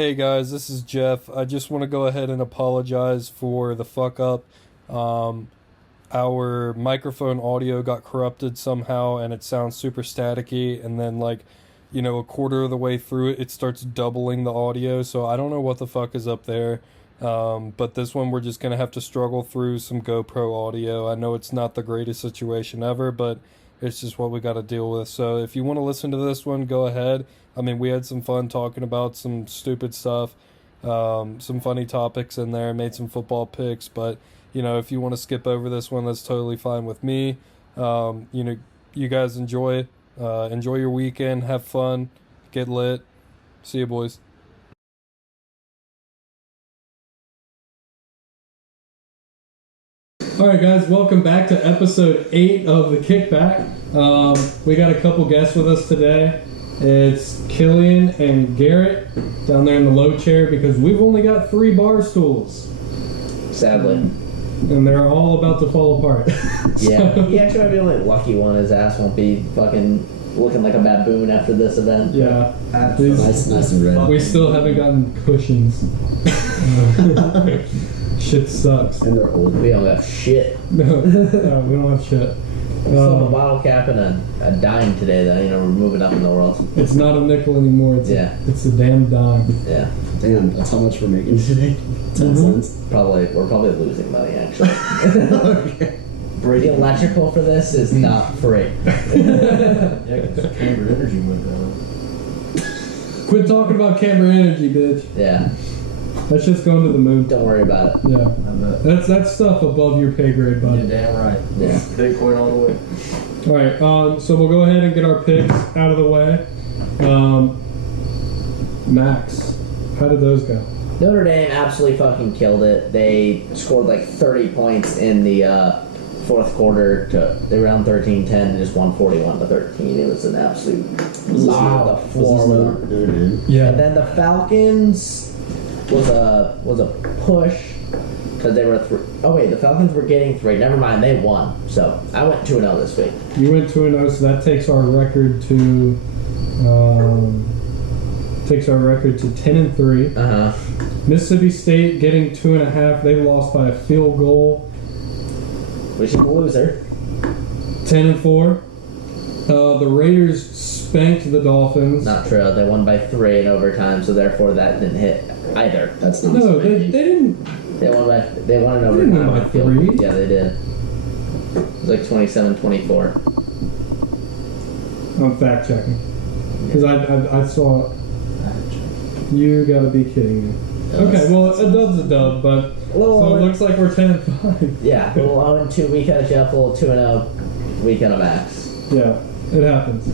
Hey guys, this is Jeff. I just want to go ahead and apologize for the fuck up. Um, our microphone audio got corrupted somehow and it sounds super staticky, and then a quarter of the way through it starts doubling the audio, so I don't know what the fuck is up there. But this one we're just gonna have to struggle through some GoPro audio. I know it's not the greatest situation ever, but it's just what we got to deal with. So if you want to listen to this one, go ahead. I mean, we had some fun talking about some stupid stuff, some funny topics in there, made some football picks, but if you want to skip over this one, that's totally fine with me. You guys enjoy your weekend, have fun, get lit. See you, boys. Alright guys, welcome back to episode 8 of the Kickback. We got a couple guests with us today. It's Killian and Garrett down there in the low chair because we've only got 3 bar stools. Sadly. And they're all about to fall apart. Yeah, he actually might be the only lucky one. His ass won't be fucking looking like a baboon after this event. Yeah. Nice and red. We still haven't gotten cushions. Shit sucks. And they're old. We don't have shit. No, we don't have shit. Still have a bottle cap and a dime today that we're moving up in the world. It's not a nickel anymore. It's a damn dime. Yeah. Damn, that's how much we're making today. 10 cents. We're probably losing money actually. Okay. The electrical for this is not free. Yeah, because Camber Energy went down. Quit talking about Camber Energy, bitch. Yeah. That's just going to the moon. Don't worry about it. Yeah. I bet. That's stuff above your pay grade, You're bud. damn right. Yeah. Bitcoin all the way. Alright, so we'll go ahead and get our picks out of the way. Max, how did those go? Notre Dame absolutely fucking killed it. They scored like 30 points in the fourth quarter. They were down 13-10 and just won 41-13. It was an absolute lot of floor. Yeah. And then the Falcons was a push because they were the Falcons were getting 3. Never mind, they won. So I went 2-0 this week. You went 2-0, so that takes our record to 10-3. Mississippi State getting 2.5. They lost by a field goal. Which is a loser. 10-4. The Raiders spanked the Dolphins. Not true. They won by 3 in overtime, so therefore that didn't hit either. That's not No, they didn't. They won in They didn't overtime. win by 3. Yeah, they did. It was like 27-24. I'm fact checking because I saw. You gotta be kidding me. Okay, well a dub's a dub, but so it looks like we're 10-5. Yeah, a little 0-2 weekend of Jeff, a little 2-0 weekend of Max. Yeah, it happens.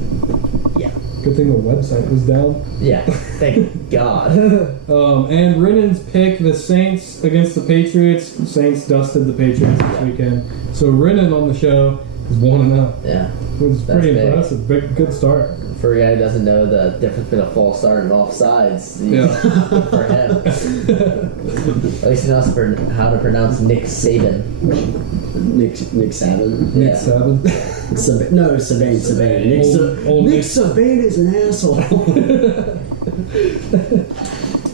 Yeah. Good thing the website was down. Yeah, thank God. And Rinnan's pick, the Saints against the Patriots. The Saints dusted the Patriots this weekend. So Rinnan on the show is 1-0. Yeah. It's pretty big. impressive. Good start. For a guy who doesn't know the difference between a false start and offsides, Yeah. for him. At least he knows how to pronounce Nick Saban. Nick Saban. Nick Yeah. Saban. Sabane. Nick Saban is an asshole.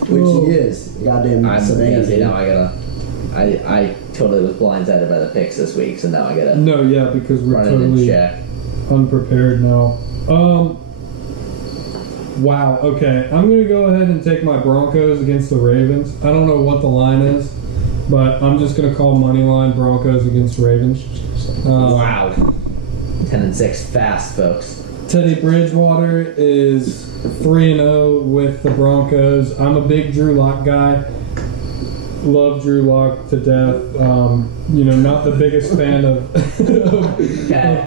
Which he is. Goddamn Saban. I totally was blindsided by the picks this week, so now I gotta No, yeah, because we're run it in totally check. unprepared now. Wow, okay. I'm going to go ahead and take my Broncos against the Ravens. I don't know what the line is, but I'm just going to call money line Broncos against Ravens. Wow. 10-6 fast, folks. Teddy Bridgewater is 3-0 with the Broncos. I'm a big Drew Lock guy. Love Drew Lock to death. Not the biggest fan of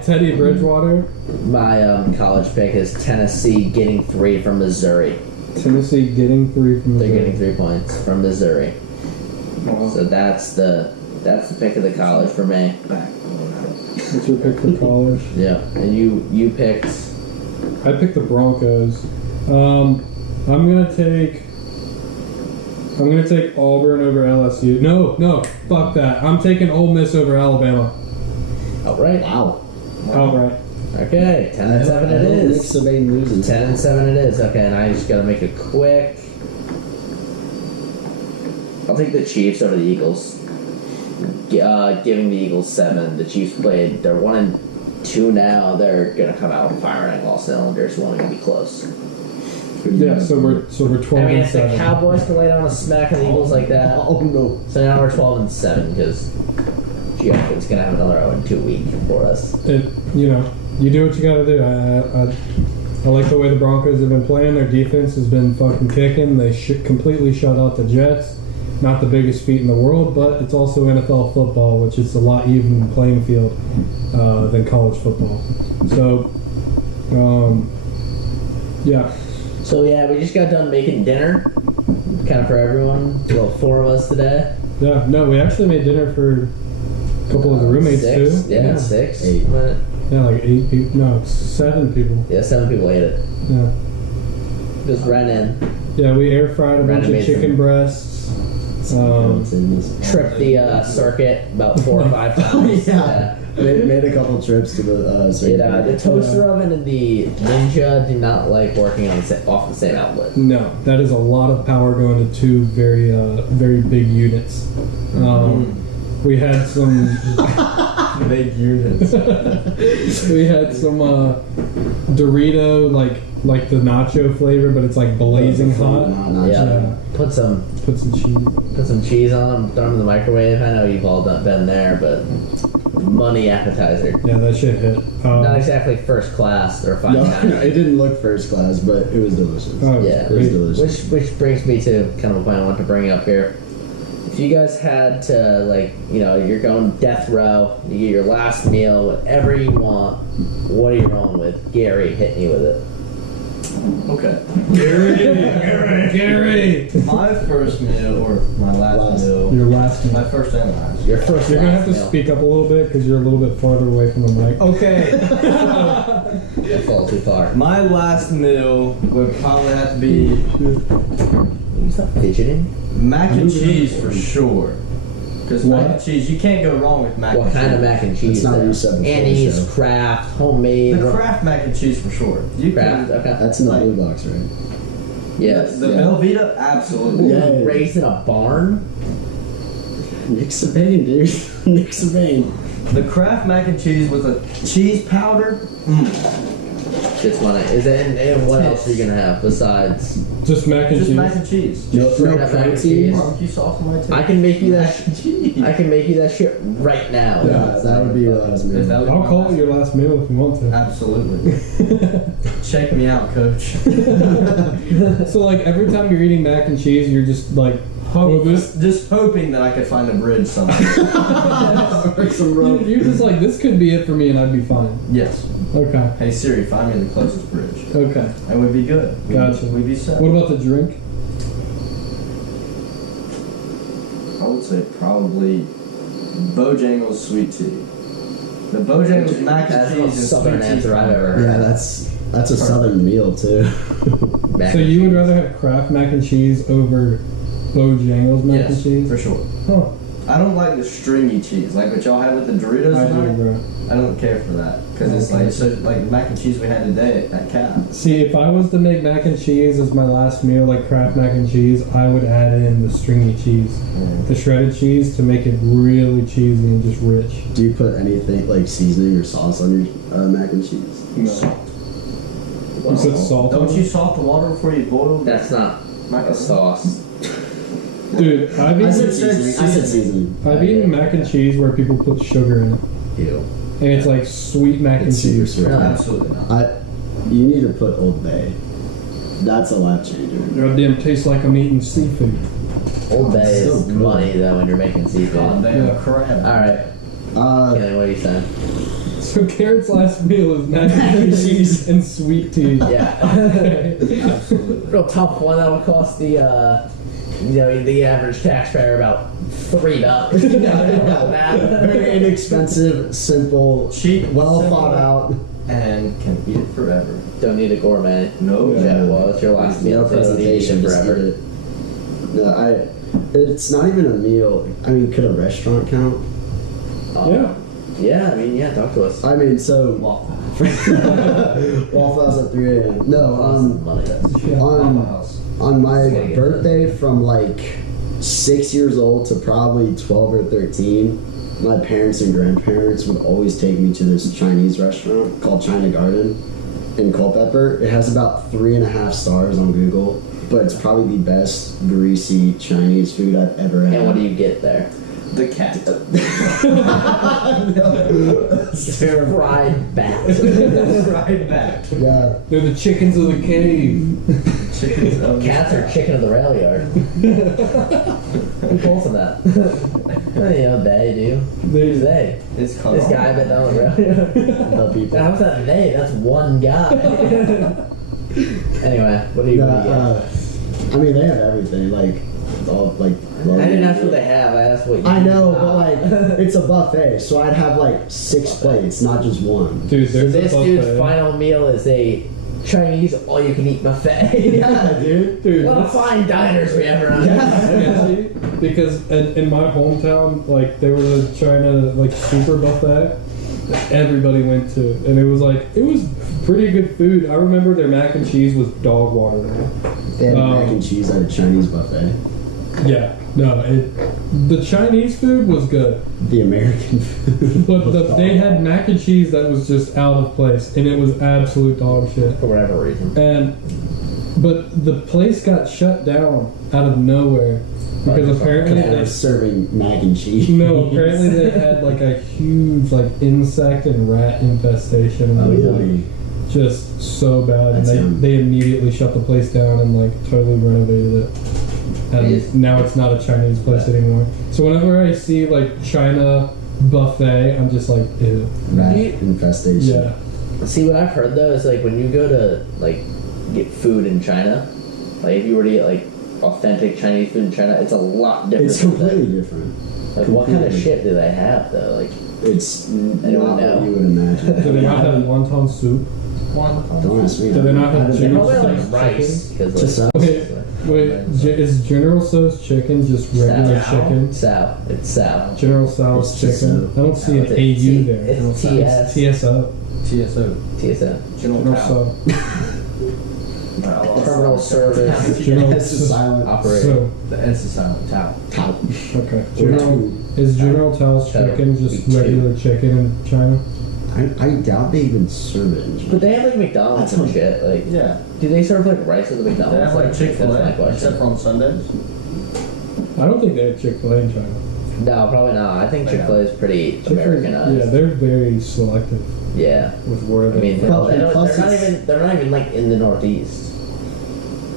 Teddy Bridgewater. My college pick is Tennessee getting 3 from Missouri. Tennessee getting 3 from Missouri. They're getting 3 points from Missouri. Wow. So that's the pick of the college for me. What's your pick for college? Yeah, and you picked. I picked the Broncos. I'm gonna take Auburn over LSU. No, fuck that. I'm taking Ole Miss over Alabama. Outright. Wow. Outright. Okay, 10-7 it Nick is. Saban losing. 10-7 it is. Okay, and I just gotta make a quick I'll take the Chiefs over the Eagles. Giving the Eagles 7. The Chiefs played. They're 1-2 now. They're gonna come out firing all cylinders. Wanting to be close. Yeah, so we're 12 I mean, and if the 7. Cowboys can lay down a smack of the Eagles like that, Oh no. so now we're 12-7 because it's gonna have another 0-2 week for us. You do what you gotta do. I like the way the Broncos have been playing. Their defense has been fucking kicking. They completely shut out the Jets. Not the biggest feat in the world, but it's also NFL football, which is a lot even playing field than college football. So, yeah. So yeah, we just got done making dinner, kind of for everyone. Well, 4 of us today. Yeah, no, we actually made dinner for a couple of the roommates 6? too. Yeah, 6. 8. But, Yeah, like 8 people. No, 7 people. yeah, 7 people ate it. Yeah. Just ran in, Yeah, we air fried a bunch of Random chicken breasts. tripped the circuit about 4 or 5 times. Yeah. Made a couple trips to the The toaster oven and the Ninja do not like working on off the same outlet. No, that is a lot of power going to 2 very, very big units. We had some. Big units. We had some Dorito, like the nacho flavor, but it's like blazing hot. Yeah. Put some cheese on them, throw them in the microwave. I know you've all been there, but money appetizer. Yeah, that shit hit. Not exactly first class or fine No, dining. it didn't look first class, but it was delicious. Oh, Yeah, It was delicious. which brings me to kind of a point I want to bring up here. If you guys had to, you're going death row, you get your last meal, whatever you want, what are you rolling with? Gary, hit me with it. Okay. Gary! My first meal, or my last meal. Your last My meal. first and last. Your first You're gonna last have to meal. speak up a little bit because you're a little bit farther away from the mic. Okay. That falls too far. My last meal would probably have to be Stop fidgeting. mac and cheese for sure. Because mac and cheese, you can't go wrong with mac What and cheese. kind of mac and cheese? That's not what though? you said before, Annie's, so. Kraft, homemade. The Kraft mac and cheese for sure. You Kraft, can, okay. That's in the blue box, right? Yes. The Yeah. Velveeta, absolutely. Yeah. Raised in a barn? Nick Sabane, dude. Nick Sabane. The Kraft mac and cheese with a cheese powder. Just want to. Is it? And what else are you gonna have besides? Just mac and Just cheese. mac and cheese. No, Straight no up mac and protein. cheese? Barbecue sauce on my table. I can make you that. Mac and cheese. I can make you that shit right now. Yeah, that would be your last If that meal. was I'll my call last- it your last meal if you want to. Absolutely. Check me out, coach. So like every time you're eating mac and cheese, you're just like, oh, this. Just hoping that I could find a bridge somewhere. Or some rope. You're just like, this could be it for me, and I'd be fine. Yes. Okay. Hey Siri, find me the closest bridge. Okay. And we'd be good. Gotcha. We'd be set. What about the drink? I would say probably Bojangles sweet tea. The Bojangles mac That's and the most cheese and southern sweet tea. answer I've ever heard. Yeah, that's a southern meal too. Mac So and you would cheese. rather have Kraft mac and cheese over Bojangles mac and Yes, cheese? for sure. Huh. I don't like the stringy cheese, like what y'all had with the Doritos I tonight. do, bro. I don't care for that because it's Okay. like so like the mac and cheese we had today at Cap. See, if I was to make mac and cheese as my last meal, like Kraft mac and cheese, I would add in the stringy cheese, the shredded cheese, to make it really cheesy and just rich. Do you put anything like seasoning or sauce on your mac and cheese? No. You put salt on Don't you it? salt the water before you boil? That's not mac a sauce. Dude, I've I said eaten, seasoning. I said seasoning. I've eaten mac and cheese where people put sugar in it, Ew. and it's like sweet mac and It's super cheese. sweet. Absolutely not. You need to put Old Bay. That's a life changer. Goddamn, tastes like I'm eating seafood. Old Bay so is good. money though when you're making seafood. God damn Yeah. crap. All right, Kenny, what are you saying? So Carrot's last meal is mac and cheese and sweet tea. Yeah, Okay. Absolutely. real tough one. That'll cost the the average taxpayer about $3. You know that. Very inexpensive, simple, Cheap, well simple. thought out. And can eat it forever. Don't need a gourmet. No. Yeah, well, it's your last meal. No So don't need presentation, it just forever. eat it. No, it's not even a meal. I mean, could a restaurant count? Yeah. Yeah, I mean, yeah. Talk to us. I mean, so Waffle. Waffle House at 3 a.m. No, Money. That's Yeah. Waffle on House. on my Gotta get birthday from like 6 years old to probably 12 or 13, my parents and grandparents would always take me to this Chinese restaurant called China Garden in Culpeper. It has about 3.5 stars on Google, but it's probably the best greasy Chinese food I've ever had. And what do you get there? The cat. It's terrible. Fried bat. Right back. Yeah. They're the chickens of the cave. Chickens of the Cats are chicken of the rail yard. Who calls them that? They do. Who's they? It's called. This guy been down the rail yard. The people. How's that they? That's one guy. Anyway, what do you get? I mean, they have everything. Like, it's all like. I didn't ask what they have. I asked what you I know, but like, it's a buffet, so I'd have like 6 plates, not just one. Dude, there's This a dude's buffet. final meal is a Chinese all-you-can-eat buffet. Yeah, dude. Dude, What a fine diners we have around here. Yeah, see? Because in my hometown, like there was a China like super buffet that everybody went to, and it was pretty good food. I remember their mac and cheese was dog water. They had mac and cheese at a Chinese buffet. Yeah, no, the Chinese food was good, The American food. but was they dog. had mac and cheese that was just out of place, and it was absolute dog shit. For whatever reason. But the place got shut down out of nowhere because apparently They were serving mac and cheese. apparently they had like a huge like insect and rat infestation. Oh, It was, really? like, just so bad, and That's young. they immediately shut the place down and like totally renovated it. And Yes. now it's not a Chinese place anymore. So whenever I see like China buffet, I'm just like, ew. Rat You- infestation. Yeah. See, what I've heard though is like when you go to like get food in China, like if you were to get like authentic Chinese food in China, it's a lot different. It's than completely that. different. Like what kind of completely. shit do they have though? Like It's Anyone not know? what you would imagine. Do they not have wonton soup? Don't ask me. Do they not have they General probably Tso's like rice because Just like Wait, is General Tso's chicken just regular Sao. chicken? Sao. It's Sao. General Tso's It's just chicken. I don't see an It's AU T- there. it's TS. TSO. TSO. TSO. General General Tso. Terminal service General It's just silent. operator. So, The S is silent. Tau. okay. Is General Tso's Tao. chicken just Two. regular chicken in China? I doubt they even serve it in China. But they have like McDonald's and shit. Like, Yeah. do they serve like rice at the McDonald's? They have like That's Chick-fil-A, my except question. for on Sundays. I don't think they have Chick-fil-A in China. No, probably not. I think Chick-fil-A is pretty Chick-fil-A, Americanized. yeah, they're very selective Yeah. with where I they. mean, Well, they and don't, plus they're not it's- even. They're not even like in the Northeast.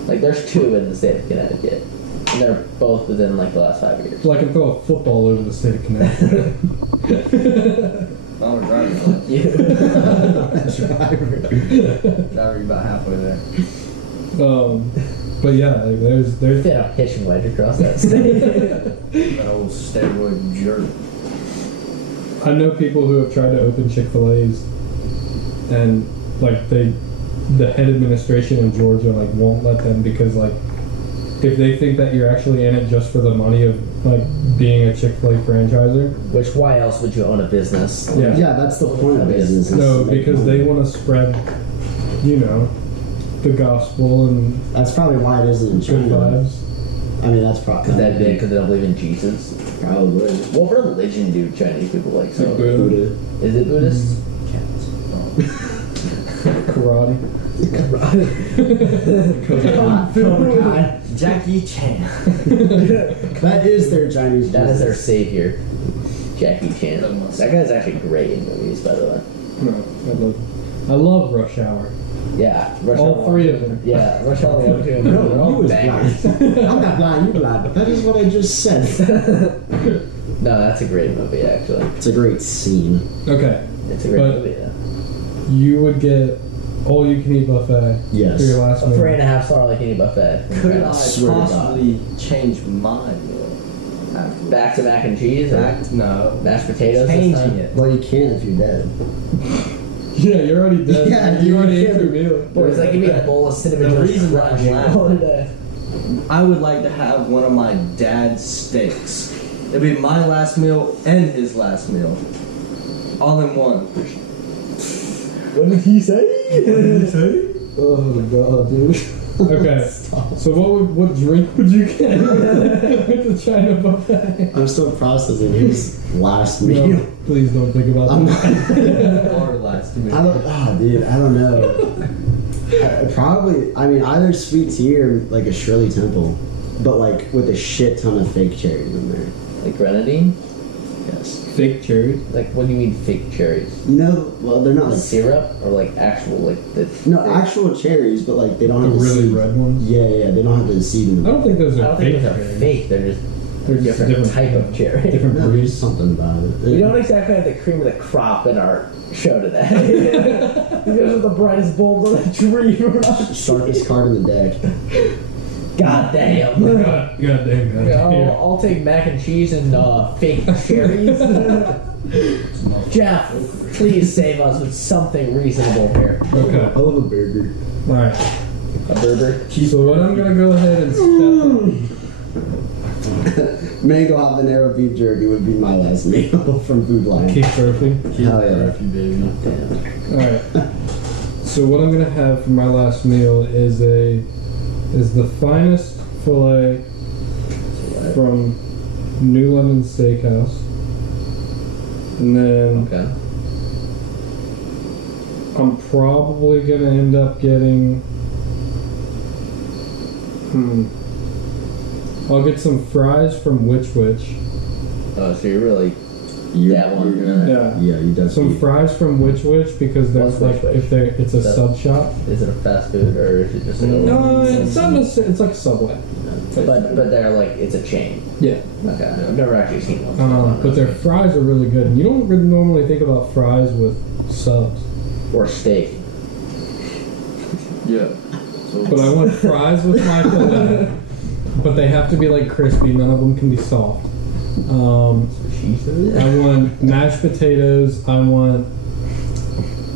Like, there's 2 in the state of Connecticut, and they're both within like the last 5 years. Well, I can throw a football over the state of Connecticut. Oh, we're driving. You. Driving about halfway there. But yeah, like there's Fit a hitching wedge across that state. That old steroid jerk. I know people who have tried to open Chick-fil-A's, and like the head administration in Georgia like won't let them because like if they think that you're actually in it just for the money of like being a Chick-fil-A franchiser. Which, why else would you own a business? Yeah. Yeah, that's the point of business. is No, to make because money. they want to spread, you know, the gospel and That's probably why it isn't in good China. vibes. I mean, that's probably Because they don't believe in Jesus. probably What religion do Chinese people like? So, Buddha. is it Buddhist? Karate. Cobra Kai. Jackie Chan. That is their Chinese. That is their business. savior, Jackie Chan. That guy's actually great in movies, by the way. No, I love Rush Hour. Yeah, Rush All Hour 3 1. of them. Yeah, Rush Hour 1, 2, and 3. No, They're you all was bangers. blind. I'm not blind. You blind. That is what I just said. No, that's a great movie, actually. It's a great scene. Okay, It's a great But- movie, though. you would get all you can eat buffet Yes. for your last A meal. 3.5 star like any buffet. Could I swear to God. possibly change my meal? After Back to mac and cheese? Or Back? No. mashed potatoes this Changing time? it. Well, you can't if you're dead. Yeah, you're already dead. Yeah, you dude, already you ate can't- your meal. Boy, it's like give me a bowl of cinnamon The toast reason that crunch I'm and laughing- call it a day. I would like to have one of my dad's steaks. It'd be my last meal and his last meal. All in one. What did he say? Oh god, dude. Okay. So what drink would you get with the China buffet? I'm still processing his last meal. No, please don't think about that. Our last meal. I don't know. Probably, I mean, either sweet tea or like a Shirley Temple, but like with a shit ton of fake cherries in there. Like grenadine? Yes. Fake cherries. Like, what do you mean fake cherries? You know, well, they're not Like like syrup or like actual like the no actual cherries, but like they don't The have the really seed. red ones. Yeah, they don't have the seed in I them. don't think those I are don't fake think those are cherries. fake. They're just They're just different type of cherry. Different No, breeds. there's something about it. We don't exactly have the cream of the crop in our show today. These are the brightest bulbs on the tree. Sharpest card in the deck. God damn. God damn. I'll take mac and cheese and fake cherries. Jeff, please save us with something reasonable here. Okay. I love a burger. Alright. A burger. So what I'm gonna go ahead and Mango habanero beef jerky would be my last meal from Food Lion. keep surfing. Hell yeah. baby. Alright. So what I'm gonna have for my last meal is the finest filet from New London Steakhouse. And then Okay. I'm probably gonna end up getting I'll get some fries from Which Wich. Oh, so you're really You- that one. you- Yeah. Yeah, you definitely. Some fries from Which Wich because there's What's like Which Wich? if they it's a That- sub shop. Is it a fast food or is it just like a No, it's not necessarily, it's like Subway. But they're like it's a chain. Yeah. Okay. I've never actually seen one. But their fries are really good. You don't really normally think about fries with subs. Or steak. Yeah. But I want fries with my filet. But they have to be like crispy. None of them can be soft. I want mashed potatoes. I want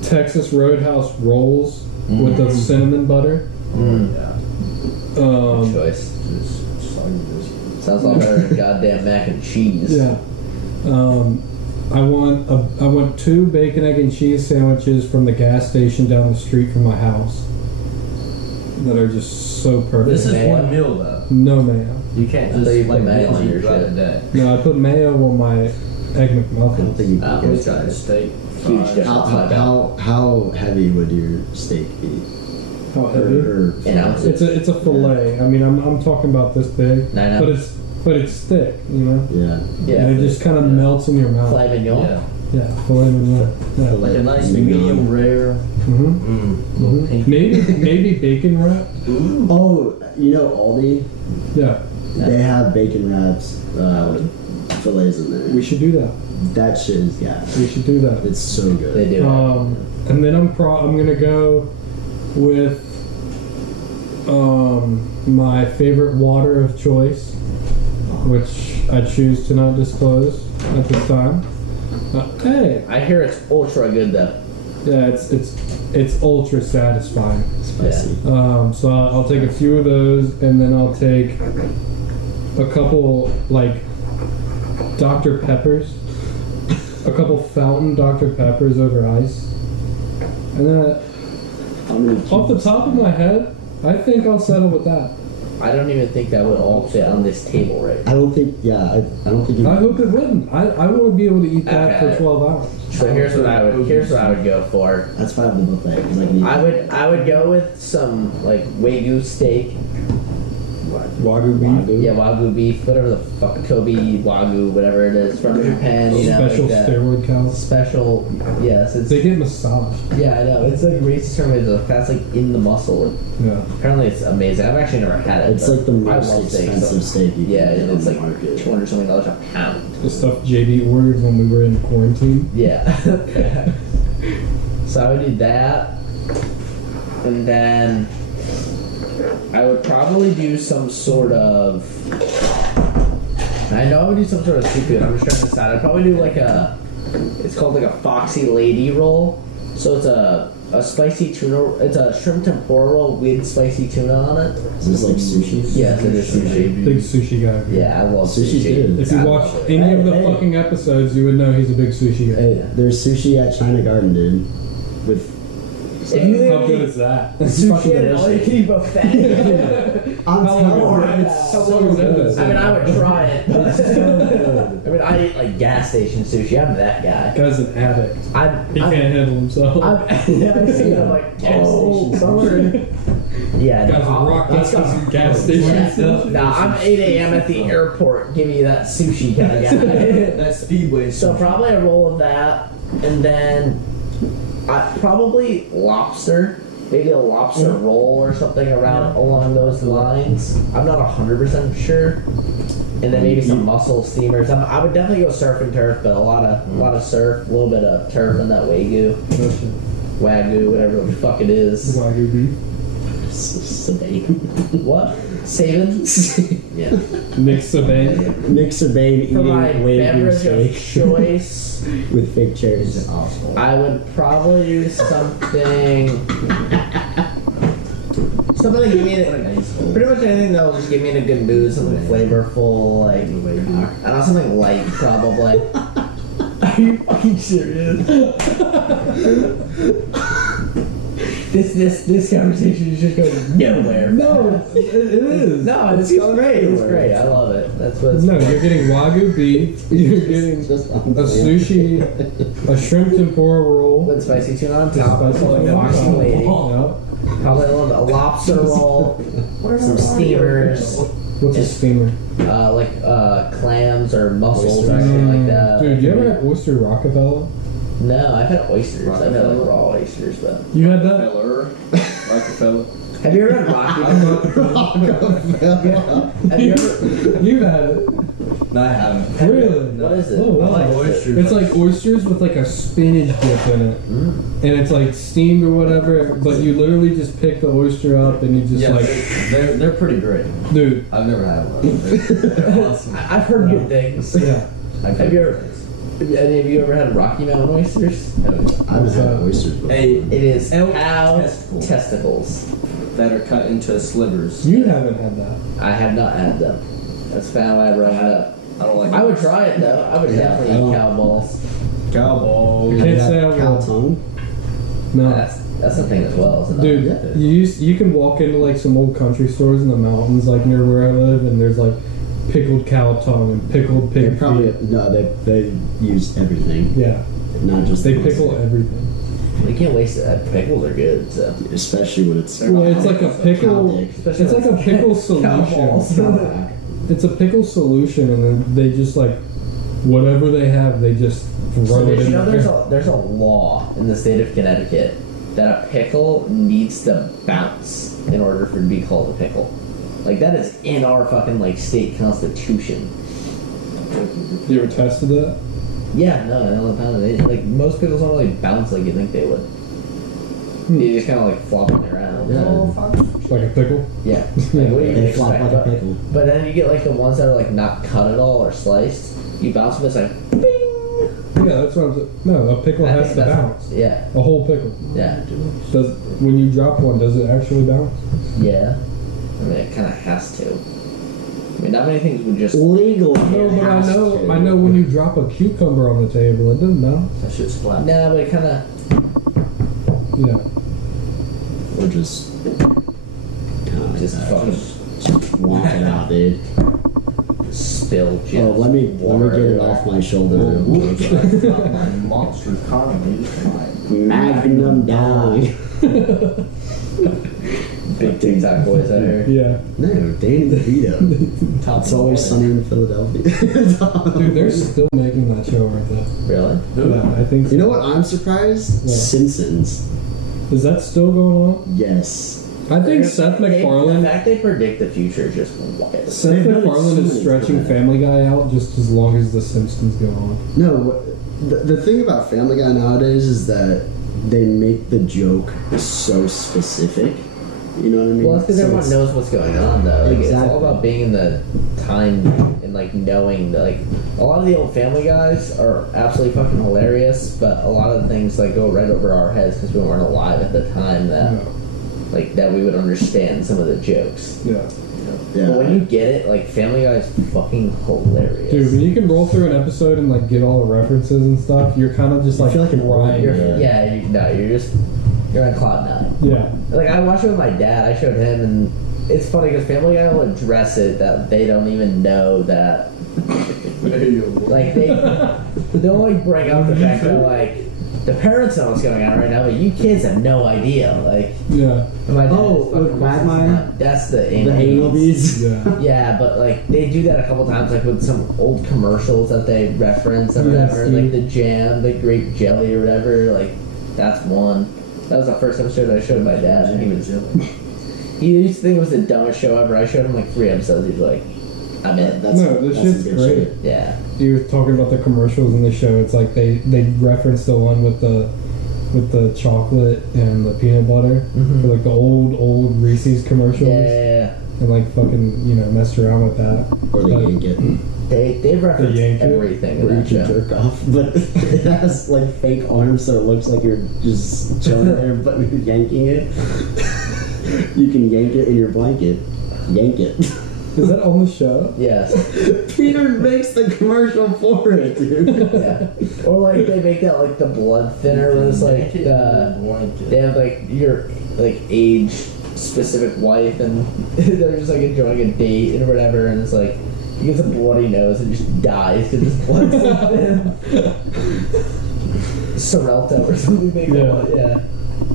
Texas Roadhouse rolls with the cinnamon butter. Yeah. Good choice. Sounds a lot better than goddamn mac and cheese. Yeah. I want 2 bacon, egg, and cheese sandwiches from the gas station down the street from my house that are just so perfect. This is Mayo? one meal though. No mayo. You can't I just thought you put like mayo on binge your eat throughout shit. the day. No, I put mayo on my egg I don't McMuffins. think you Ah, can we get tried it. Steak. Huge fries. difference. how heavy would your steak be? How heavy? In ounces. It's a fillet. I mean, I'm talking about this big, 9 but ounces. it's thick, you know. Yeah. Yeah. And it just kind of melts in your mouth. Filet mignon. Yeah. Yeah, filet mignon. Yeah. Like a nice medium rare. Mm-hmm. Pink. Maybe bacon wrap. Oh, you know Aldi? Yeah, They have bacon wraps, fillets in there. we should do that. That shit is gas. We should do that. It's so They good. do. And then I'm gonna go with my favorite water of choice, which I choose to not disclose at this time. Hey, I hear it's ultra good though. yeah, it's ultra satisfying. Spicy. So I'll take a few of those, and then I'll take a couple like Dr. Peppers, a couple fountain Dr. Peppers over ice, and then How many off the top of my head, I think I'll settle with that. I don't even think that would all fit on this table right now. I don't think. Yeah, I don't think you. I hope it wouldn't. I want to be able to eat that Okay. for 12 hours. So here's what I would go for. That's why I have the buffet. 'Cause I can eat. I would go with some like Wagyu steak. Wagyu beef. Yeah, Wagyu beef, whatever the fuck, Kobe Wagyu, whatever it is from Japan. You know, Special like that. steroid cows. Special, yes. It's They get massaged. yeah, I know. It's like racist term. It's that's like in the muscle. Yeah. Apparently, it's amazing. I've actually never had it. It's but like the I most love steak, so- expensive steak you can Yeah, get and on it's the like market. $200 something a pound. The stuff JB ordered when we were in quarantine. Yeah. So I would do that, and then I would probably do some sort of. I know I would do some sort of seafood. I'm just trying to decide. I'd probably do like a. It's called like a Foxy Lady roll. So it's a spicy tuna. It's a shrimp tempura roll with spicy tuna on it. Is this like sushi? Yes, it is sushi. Big sushi guy. Yeah, I love Sushi's sushi. good. If you I watch love it. any of the Hey. fucking episodes, you would know he's a big sushi guy. Hey, there's sushi at China Garden, dude. With So If you how good is that? sushi at an all-you-can-eat buffet. I'm telling you, How it's long so is that? good. I mean, I would try it. But It's so good. I mean, I eat like gas station sushi. I'm that guy. Guy's an addict. I'm, He I'm, can't handle himself. I've seen it. I'm like, Gas oh, station sorry. Yeah, Guys no, rock that's up some gas station. yeah, no, I'm 8 a.m. at the airport. Give me that sushi kind of guy. That speedway. So probably a roll of that, and then probably lobster. Maybe a lobster roll or something around along those lines. I'm not 100% sure. And then maybe some mussel steamers. I would definitely go surf and turf, but a lot of surf, a little bit of turf and that wagyu, whatever the fuck it is. Wagyu beef. Sabane. What? Savin? Yeah. Nick Sabane. Nick Sabane For eating my wagyu beverage of steak choice, with fake cherries. I would probably do something. Something that give me pretty much anything that will just give me in a good mood, something flavorful, like I don't know, something light probably. Are you fucking serious? This conversation is just going nowhere. No, it is. No, it's great. It's great. I love it. That's what it's No, for. you're getting wagyu beef. You're getting Just a sushi, a shrimp tempura roll. With spicy tuna on Just top, spicy like tuna on Foxy top. Lady. Yep. Probably a lobster roll, some steamers, What's a steamer? like clams or mussels or anything like that. Dude, you ever had oyster Rockefeller? No, I've had oysters. I've had like raw oysters, but You had that? Rockefeller. have you ever had Rocky? Have you ever? You've had it. No, I haven't. Really? What is it? Oh, wow. I like Oysters. It's like oysters with like a spinach dip in it. And it's like steamed or whatever, but you literally just pick the oyster up and you just Yeah, like, they're pretty great. dude, I've never had one. They're awesome. I've heard good things. yeah. Have you ever? Any of you ever had Rocky Mountain oysters? I've had oysters before. Hey, It is Elk cow testicles. testicles. that are cut into slivers. You haven't had that. I have not had them. That's kind of why I brought it up. I don't like. I would try it though. I would Yeah, definitely I eat don't- cow balls. cowboy. Can't Have say you I had cow will. tongue? No. That's the thing as well, isn't it? Dude, Yeah. you can walk into like some old country stores in the mountains, like near where I live, and there's like pickled cow tongue and pickled They pig probably feet. no. They use everything, Yeah, not just they the pickle mustard. everything. You can't waste it. Pickles are good, so. especially when it's Well, it's like a cow pickle. dick. It's like a pickle Cow balls. solution. It's a pickle solution, and then they just like whatever they have, they just So throw it did you in know there. there's a law in the state of Connecticut that a pickle needs to bounce in order for it to be called a pickle. Like that is in our fucking like state constitution. You ever tested that? Yeah, no, all the time. They, like most pickles don't really bounce like you think they would. They just kind of like flopping around. Yeah. Like a pickle? Yeah. Like, what do you They flop expect? like a pickle. But then you get like the ones that are like not cut at all or sliced. You bounce them, it's like bing. Yeah, that's what I'm saying. No, a pickle I has think to that's- bounce. Yeah, A whole pickle. yeah, Does when you drop one, does it actually bounce? yeah. I mean, it kind of has to. I mean, not many things would just. Legal. No, but I know when you drop a cucumber on the table, it doesn't bounce. That shit's flat. No, but it kind of. Yeah. Or just Just fucking walk it out, dude. spill. Oh, let me get it off my shoulder. My monster economy tonight. Magnum down. Big TikTok boys out here. Yeah. No, Danny DeVito. Top It's always sunny in Philadelphia. Dude, they're still making that show, aren't they? Really? Yeah, I think so. You know what I'm surprised? What? Simpsons. Is that still going on? Yes. I think Seth The MacFarlane. fact they predict the future is just wild. Seth They've done it MacFarlane so is many stretching times. Family Guy out just as long as The Simpsons go on. No, the thing about Family Guy nowadays is that they make the joke so specific. You know what I mean? Well, it's because So everyone it's- knows what's going on, though. Like, It's all Exactly. about being in the time and like knowing. That, like a lot of the old Family Guys are absolutely fucking hilarious, but a lot of the things like go right over our heads because we weren't alive at the time that like that we would understand some of the jokes. Yeah. Yeah. But when you get it, like Family Guy is fucking hilarious. Dude, when you can roll through an episode and like get all the references and stuff, you're kind of just I like feel like an crying. old- You're, Yeah. you're just You're on cloud 9. Yeah. Like, I watched it with my dad. I showed him, and it's funny because Family Guy will address it that they don't even know that. Like, they'll like bring up the fact that like the parents know what's going on right now, but you kids have no idea. Like, Yeah. my dad Oh, is fucking- with Quagmire? That's the The anal beads. Yeah. Yeah, but like they do that a couple times, like with some old commercials that they reference or Yes, whatever, dude. like the jam, the grape jelly or whatever. Like that's one. That was the first episode I showed my dad, and he used to think it was the dumbest show ever. I showed him like 3 episodes. He's like, I'm in. No, this that's shit's some good great. shit. Yeah. You were talking about the commercials in the show. It's like they reference the one with the chocolate and the peanut butter Mhm. for like the old Reese's commercials, Yeah. and like fucking messed around with that. Or they But- yank it. They reference Yankee? everything in Or you that can show. jerk off, but it has like fake arms, so it looks like you're just chilling there, but you're yanking it. You can yank it in your blanket. Yank it. Is that on the show? Yes. Peter makes the commercial for it, dude. Yeah. Or like they make that like the blood thinner where it's like they have like your like age specific wife and they're just like enjoying a date and whatever, and it's like he gets a bloody nose and just dies because his blood's so thin. Sorrelto or something they call it. Yeah.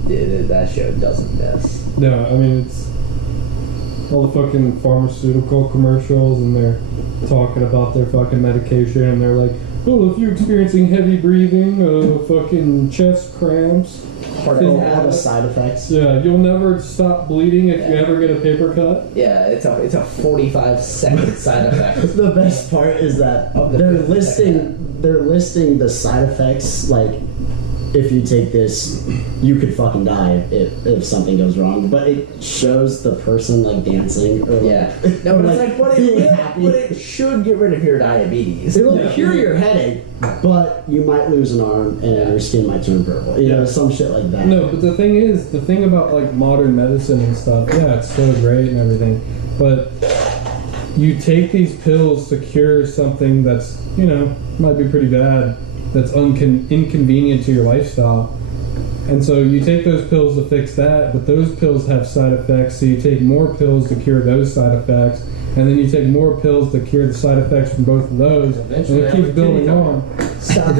Dude, that show doesn't miss. No, I mean it's all the fucking pharmaceutical commercials, and they're talking about their fucking medication, and they're like, "Oh, if you're experiencing heavy breathing, fucking chest cramps, Heart All attack. the side effects. yeah, you'll never stop bleeding if you Yeah. ever get a paper cut." Yeah, it's a 45-second side effect. The best part is that Of the they're 50 listing the side effects, like if you take this you could fucking die if something goes wrong, but it shows the person like dancing or Yeah. No, but it's like, but being it, happy. but it should get rid of your diabetes. It'll Yeah. cure your headache, but you might lose an arm and Yeah. your skin might turn purple. You know, some shit like that. No, but the thing about like modern medicine and stuff, yeah, it's so great and everything, but you take these pills to cure something that's, might be pretty bad, that's inconvenient to your lifestyle. And so you take those pills to fix that, but those pills have side effects, so you take more pills to cure those side effects, and then you take more pills to cure the side effects from both of those, Eventually and it keeps building on. Sound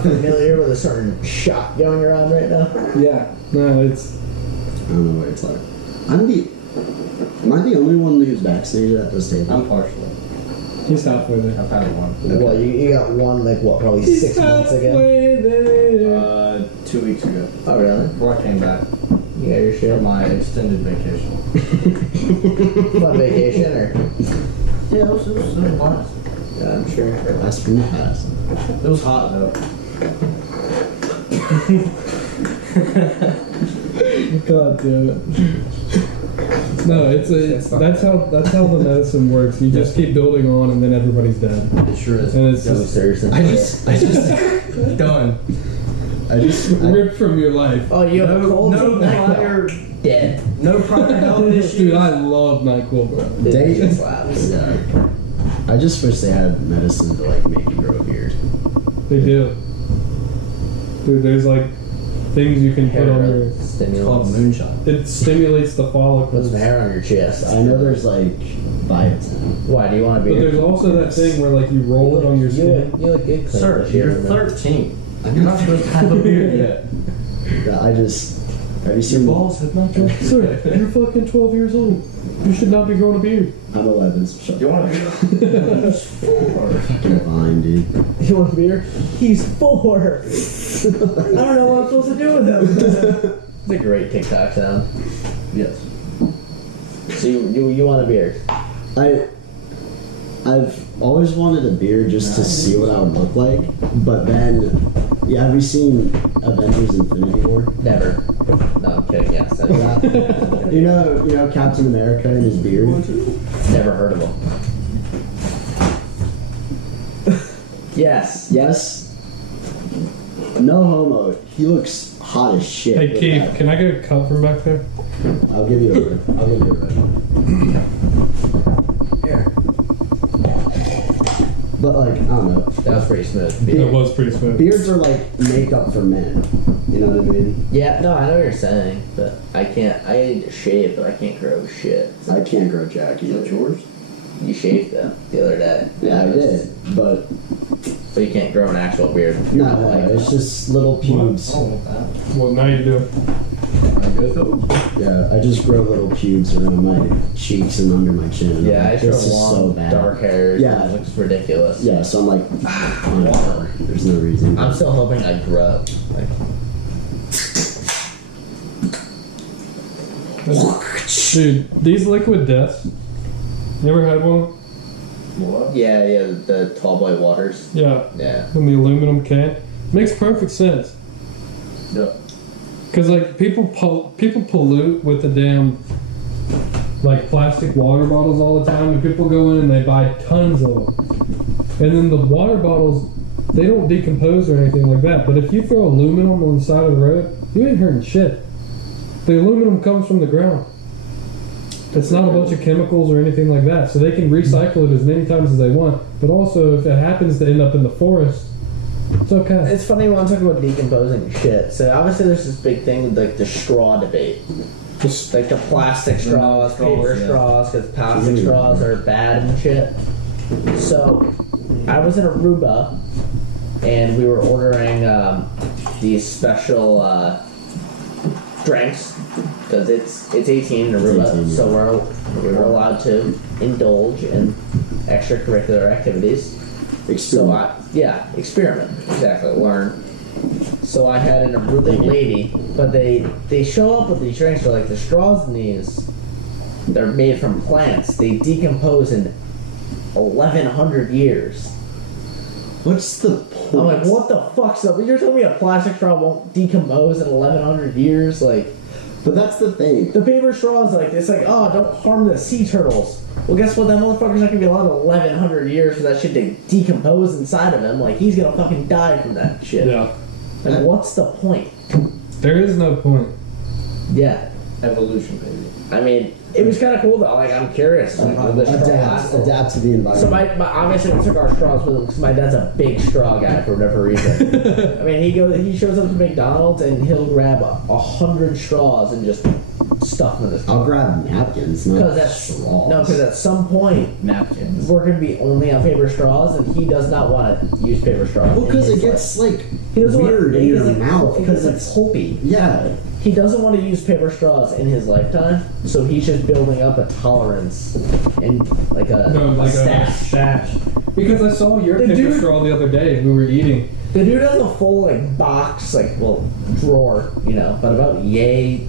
familiar with a certain shot going around right now? Yeah, no, it's I don't know what it's like. Am I the only one who's vaccinated at this table? I'm partially. he's halfway there. I've had one. Well, you got one, like, what, probably 6 months ago? Halfway there. 2 weeks ago. Oh, really? Before I came back You got your for shit? my extended vacation. Fun vacation, or? Yeah, it was a blast. Yeah, I'm sure. Last from the past. It was hot though. God damn it. No, it's that's how the medicine works. You just keep building on, and then everybody's dead. It sure is. And it's just Seriously. I just Done. ripped from your life. Oh, you have a cold? No NyQuil. prior, Dead. no prior health issues. Dude, I love NyQuil, bro. Dude, that They- shit slaps. yeah. I just wish they had medicine to like make you grow a beard. They do. Dude, there's like things you can put Hair on growth your. It's called stimulants. moonshine. It stimulates the Put follicles. some hair on your chest. I know there's like biotin. Why, do you want to be But there's also that thing where like you roll it on your skin. You look good, Clint, Sir, this year, you're man. 13. You're not supposed to have a beard yet. Yeah, have you seen Balls have not grown. Sir, you're fucking 12 years old. You should not be growing a beard. I'm 11, so shut You want to be? fucking fine, dude. You want a beer? He's 4. I don't know what I'm supposed to do with him. It's a great TikTok sound. Yes. So you want a beer? I've always wanted a beard just to see what I would look like, but then, yeah, have you seen Avengers Infinity War? Never. No, I'm kidding. Yes. Yeah. you know Captain America and his beard? Never heard of him. Yes. Yes? No homo. He looks hot as shit. Hey with Keith, that. can I get a cup from back there? I'll give you a red. I'll give you a red one. Here. But like, I don't know. That was pretty smooth. That was pretty smooth. Beards are like makeup for men. You know what I mean? Yeah, no, I know what you're saying, but I can't. I need to shave, but I can't grow shit. I can't grow jack Is that either. yours? You shaved them the other day. Yeah, I did, but But you can't grow an actual beard. no, it's just little pubes. I don't want that. Well, now you do. Alright, go through. Yeah, I just grow little pubes around my cheeks and under my chin. Yeah, I this grow is long, so bad. dark hair. Yeah. It looks ridiculous. Yeah, so I'm like, whatever. There's no reason. I'm still hoping I grow. Like, Dude, these liquid deaths. You ever had one? What? yeah, the tall boy waters. Yeah. Yeah. In the aluminum can. Makes perfect sense. Yeah. Cause like people pollute with the damn like plastic water bottles all the time, and people go in and they buy tons of them. And then the water bottles, they don't decompose or anything like that. But if you throw aluminum on the side of the road, you ain't hurting shit. The aluminum comes from the ground. It's not a bunch of chemicals or anything like that, so they can recycle it as many times as they want. But also, if it happens to end up in the forest, it's okay. It's funny when I talk about decomposing shit. So obviously there's this big thing with like the straw debate. Just Like the plastic straws, straws, paper yeah. straws, because plastic straws are bad and shit. So I was in Aruba and we were ordering these special drinks because it's 18 in Aruba, 18, yeah. so we were allowed to indulge in extracurricular activities. So experiment, exactly, learn. So I had an Aruban lady, but they show up with these drinks. They're like the straws in these, they're made from plants. They decompose in 1,100 years. What's the point? I'm like, what the fuck's up? You're telling me a plastic straw won't decompose in 1,100 years? Like, But that's the thing. the paper straws, like, it's like, oh, don't harm the sea turtles. Well, guess what? That motherfucker's not gonna be allowed 1,100 years for that shit to decompose inside of him. Like, he's gonna fucking die from that shit. yeah. Like, what's the point? There is no point. Yeah. Evolution, baby. I mean, it was kind of cool though. Like, I'm curious. Like, will the straw last? Adapt to the environment. So my obviously we took our straws with him because my dad's a big straw guy for whatever reason. I mean, he shows up to McDonald's and he'll grab 100 straws and just stuff them in his. I'll grab napkins, not straws. Because at some point Napkins. we're gonna be only on paper straws, and he does not want to use paper straws. Well, because in it his gets like he doesn't weird want, in he your doesn't- mouth because because it's it's pulpy. yeah. He doesn't want to use paper straws in his lifetime, so he's just building up a tolerance and like a stash. Because I saw your The paper dude- straw the other day. We were eating. The dude has a full like box, drawer, but about yay,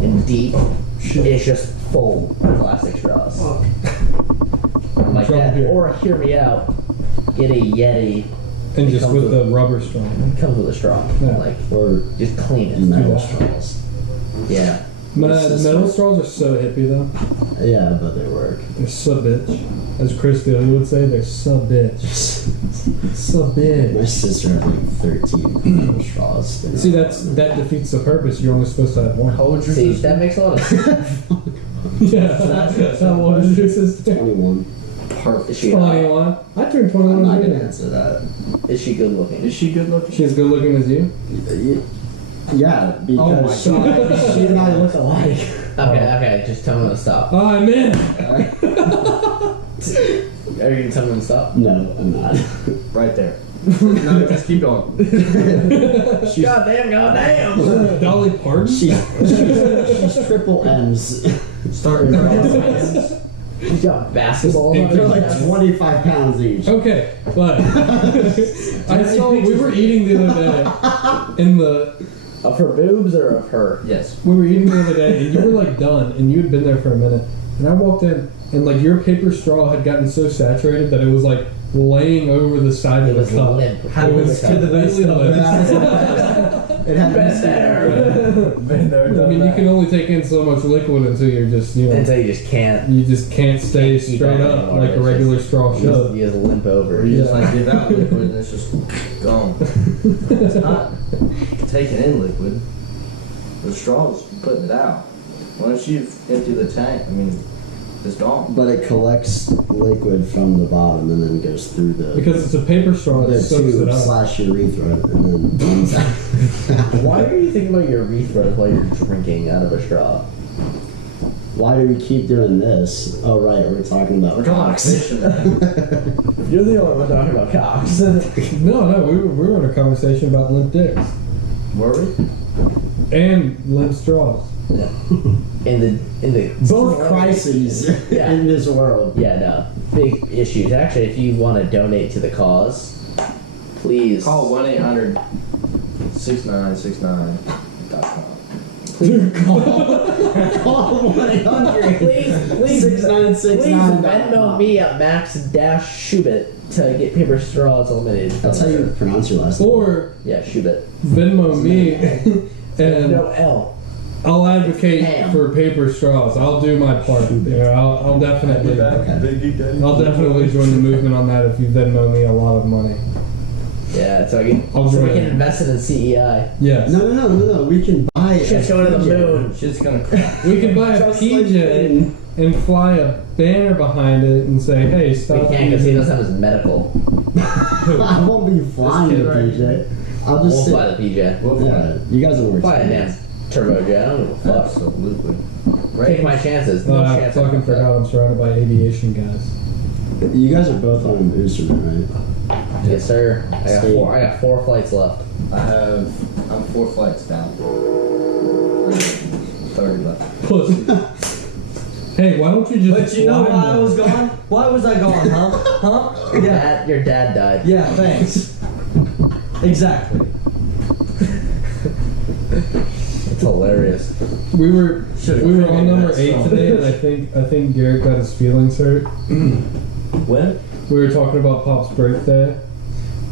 in deep. It's just full of plastic straws. I'm like Trouble that. here. Or hear me out. Get a Yeti. And It just comes with the rubber straw. It comes with a straw. Yeah. Like, Or just clean it. metal straws. Yeah. Metal straws are so hippie though. Yeah, but they work. They're so bitch. As Chris Daly would say, they're so bitch. So bitch. My sister had like 13 metal straws. They're See, not that defeats the purpose. You're only supposed to have one. How old's your See, sister? that makes a lot of sense. Yeah. How old is your sister? 21. Is she 21. I turned 21. I'm not in gonna June. answer that. Is she good looking? Is she good looking? She's good looking as you. Yeah, because she and I look alike. Okay, just tell me to stop. Oh, I'm in. Are you gonna tell me to stop? No, I'm not. Right there. No, just keep going. Goddamn! Dolly Parton. She's triple M's. Start your process. She's got basketball. Just- They're like 25 pounds each. Okay, but I saw we were eating the other day in the Of her boobs or of her? Yes. we were eating the other day and you were like done and you had been there for a minute and I walked in and like your paper straw had gotten so saturated that it was like laying over the side It of was the cup. limp. It was completely limp. It had Been there. Been there, I done mean, you that. can only take in so much liquid until you're just, Until you just can't. you just can't stay Can't keep straight up up anymore. like a It's regular just- straw You should. just limp over. Or you just like give out liquid and it's just gone. It's not taking in liquid. The straw's putting it out. Once you've emptied the tank, I mean, It's gone. But it collects liquid from the bottom and then goes through the Because it's a paper straw that the soaks it tube up. / urethra and then comes out. Why are you thinking about your urethra while you're drinking out of a straw? Why do we keep doing this? Oh right, we're talking about We're talking about cocks. fish, man. You're the only one talking about cocks. No, we were in a conversation about limp dicks Were we? and limp straws. in the Both crises Yeah. in this world. Yeah, no. Big issues. Actually, if you want to donate to the cause, please Call 1-800-6969.com. Call 1-800. please 6969. Venmo me at Max-Schubert to get paper straws eliminated. That's how you pronounce your last name. Or Yeah, Schubert. Venmo me and No L. I'll advocate Ham. for paper straws. I'll do my part. I'll definitely I'll definitely join the movement on that if you Venmo me a lot of money. Yeah, so we I'll join can in. invest it in CEI. Yes. No. We can buy it. Shit's going to the moon. Shit's gonna crack. We can buy a Just like PJ Finn. and fly a banner behind it and say, hey, We stop can't because he using- doesn't have his medical. I won't be flying kid the right PJ. I'll We'll just fly the PJ. Yeah, you guys will work. Fly a damn turbo jet. I don't give a fuck. Absolutely. Take my chances. No I chance. fucking forgot I'm surrounded by aviation guys. You guys are both on an instrument, right? Yes, sir. I Sweet. got 4 flights left. I'm 4 flights down. 30 left. Pussy. Hey, why don't you just But you know fly why I more? was gone? Why was I gone, huh? Huh? Yeah. Your dad died. Yeah, thanks. Exactly. It's hilarious. We were Should've on cremated number that 8 song. today, and I think Garrett got his feelings hurt. When? We were talking about Pop's birthday,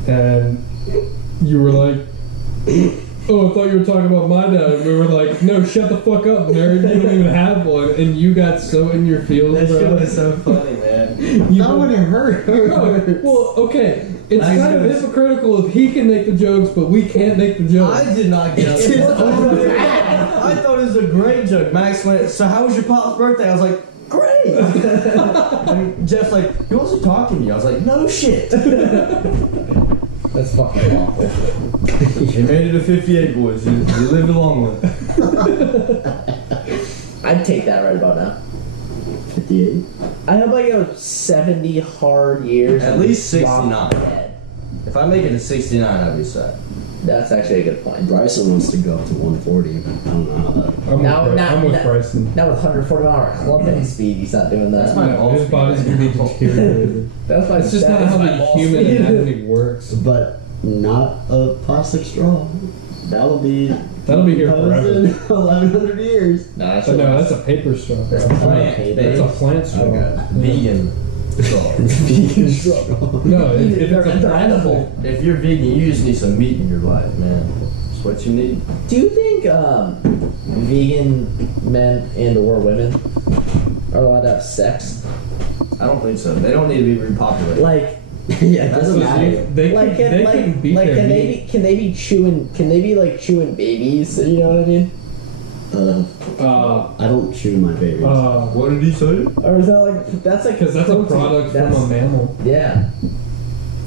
and you were like, "Oh, I thought you were talking about my dad." And we were like, "No, shut the fuck up, nerd. You don't even have one." And you got so in your feelings, That shit bro. was so funny, man. You That would have hurt. No, well, okay. It's I kind of was- hypocritical if he can make the jokes, but we can't make the jokes. I did not get It's his upset. own bad. I thought it was a great joke. Max went, so how was your pop's birthday? I was like, great. And Jeff's like, he wasn't talking to you. I was like, no shit. That's fucking awful. You made it to 58, boys. You lived a long one. I'd take that right about now. 58. I hope I go 70 hard years. At and least drop 69. dead. If I make it to 69, I'll be set. That's actually a good point. Bryson wants to go up to 140. But I don't know how that. I'm with Bryson. Now with 140 mile an hour clubbing speed, he's not doing that. That's my No, his body's gonna be deteriorated. That's my. It's just not how the human anatomy works. But not a plastic straw. That'll be Here proposed forever. in 1100 years. No, that's But no, that's a paper straw. That's bro. plant. That's a plant straw. Okay. Yeah. Vegan. So, Vegan straw. No, if They're it's a plant edible. if you're vegan, you just need some meat in your life, man. That's what you need. Do you think vegan men and or women are allowed to have sex? I don't think so. They don't need to be repopulated. Like, Yeah, it doesn't That's matter. They like, can, they can beat their can meat. they be chewing? Can they be like chewing babies? You know what I mean? I don't chew my babies. What did he say? Or is that like that's like Because that's a protein. product That's- from a mammal, Yeah,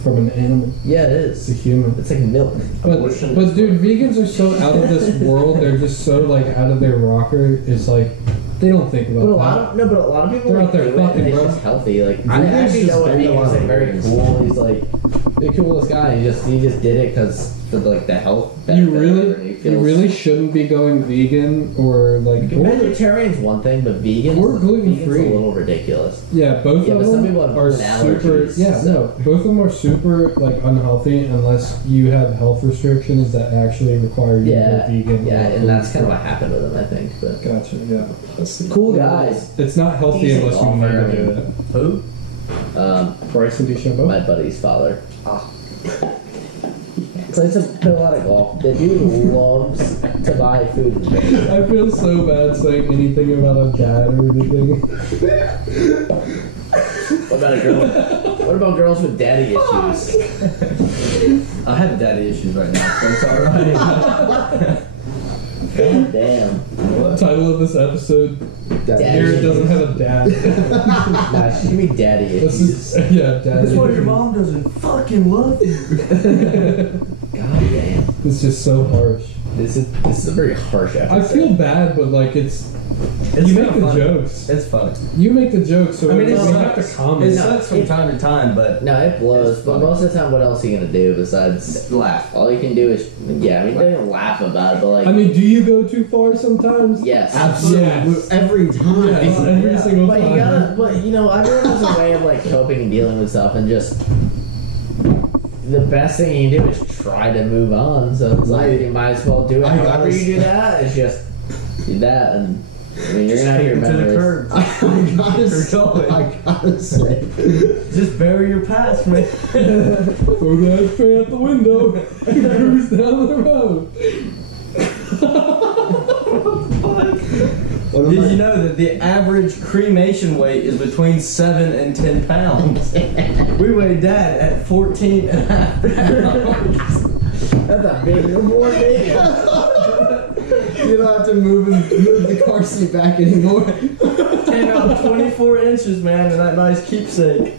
from an animal. yeah, it It's a is. human. It's like milk. But Abortion is dude, vegans are so out of this world. They're just so like out of their rocker. It's like they don't think about But a that. lot of but a lot of people They're like out there do it, fucking, and it's bro. just healthy. Like I Vegans actually just know what spend a he's lot like of very money. cool. He's like the coolest guy. He just did it because for like the health. You benefit, and he you feels- really shouldn't be going vegan or like Vegetarian's one thing, but vegans Or gluten-free. vegan's a little ridiculous. yeah, both Yeah, of but some them people have are gluten super. allergies, Yeah, so- no, both of them are super like unhealthy unless you have health restrictions that actually require you Yeah, to go vegan. yeah, or and that's kind of gluten-free. what happened with him, I think. But Gotcha. Yeah, cool guys. it's not healthy Decent unless you golfer, need I to do mean. it. Who? Bryson DeChambeau. My buddy's father. Plays a lot of golf. The dude loves to buy food and drink. I feel so bad saying anything about a dad or anything. What about a girl? What about girls with daddy issues? I have daddy issues right now, so it's alright. God damn. What? Title of this episode: Jared doesn't have a dad. Nah, she can be daddy This issues. is, yeah, dad. That's why your mom doesn't fucking love you. God damn. It's just so harsh. This is a very harsh episode. I feel bad, but like it's you make the funny. jokes. It's funny. You make the jokes, so I mean, we it have to sucks. comment. It sucks from time to time, but No, it blows. It's But funny. most of the time, what else are you gonna do besides laugh. all you can do is yeah. I mean, don't even laugh about it, but like I mean, do you go too far sometimes? yes, Absolutely. Yes. Every time. Yes, every Yeah. single But time. you gotta, but you know, everyone has a way of like coping and dealing with stuff, and just the best thing you can do is try to move on. So it's like Right. you might as well do it. I However gotta you do say- that, it's just do that, and I mean, you're gonna have your Kick 'em to the memories. curb. I gotta say. Just bury your past, man. Throw that tray out the window and cruise down the road. One of Did my- you know that the average cremation weight is between 7 and 10 pounds? We weighed Dad at 14 and a half pounds. That's a big reward, baby. You don't have to move the car seat back anymore. Came out 24 inches, man, and that nice keepsake.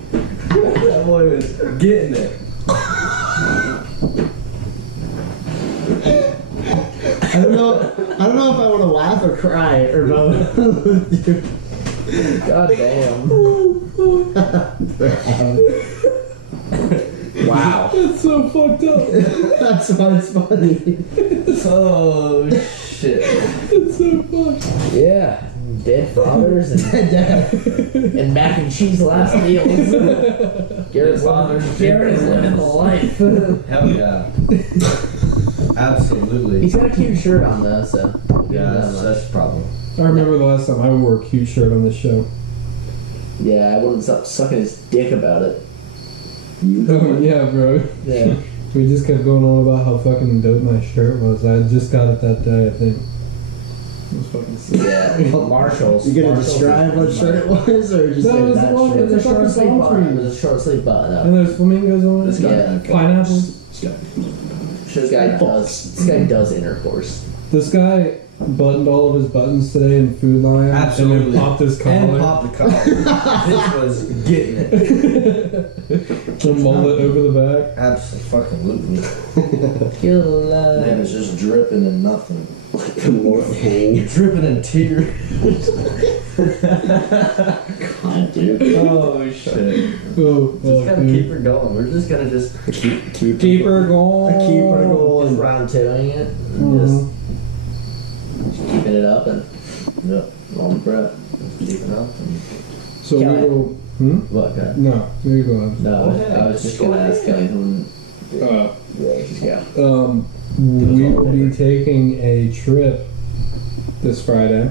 That boy was getting it. I don't know if I want to laugh or cry or both. God damn. Wow. That's so fucked up. That's why it's funny. Oh, shit. It's so fucked. Yeah. Dead fathers and mac and cheese last meals. Garrett's living the life. Hell yeah. Absolutely. He's got a cute shirt on though, so Yeah, that's the problem. I remember the last time I wore a cute shirt on this show. yeah, I wouldn't stop sucking his dick about it. Oh yeah, bro. Yeah. We just kept going on about how fucking dope my shirt was. I just got it that day, I think. It was fucking sick. Yeah. Marshalls. You gonna Marshalls describe what is shirt it was, or just That say was that the one shirt? with It was a short fucking sleeve palm button. It trees. was a short sleeve button up. And there's flamingos on it. This guy, Yeah. okay. Pineapples. This guy does intercourse. This guy buttoned all of his buttons today in Food Lion. Absolutely. And then popped his collar. And pop the collar. This was getting it. The mullet over the back. Absolutely. Killer. Man, it's just dripping and nothing. Like the more hang. Dripping in tears. God, dude. Oh, shit. Oh, Just fuck, gotta dude. keep her going. We're just gonna just Keep her going. Keep her Just going. round twoing it. Mhm. Just keeping it up and rolling for it. keeping up. So Kelly. we will. Hmm? What, guy? No, there you go. Adam. No, Go ahead. I was just gonna ask Kelly who. Uh, Yeah. we will be taking a trip this Friday.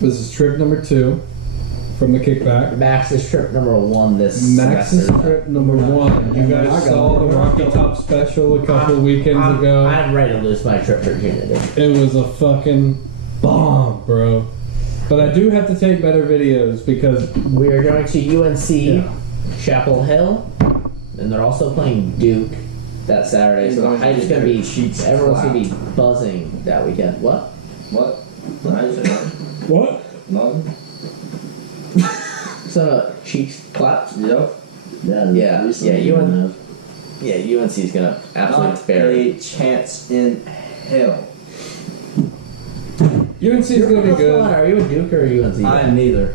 This is trip number 2 from the Kickback. Max's trip number 1 this Max's semester. trip number 1. You guys I got saw it. the Rocky Top special a couple weekends ago. I'm ready to lose my trip virginity. It was a fucking bomb, bro. But I do have to take better videos because We are going to UNC Yeah. Chapel Hill, and they're also playing Duke that Saturday. So the hype's gonna be everyone's gonna be buzzing that weekend. What? What? Nice. what? Nothing? So cheeks clap. Yep. Yeah, UNC's gonna absolutely Not bury. a chance in hell. UNC's gonna be What's going on? good. Are you a Duke or a UNC? I'm neither.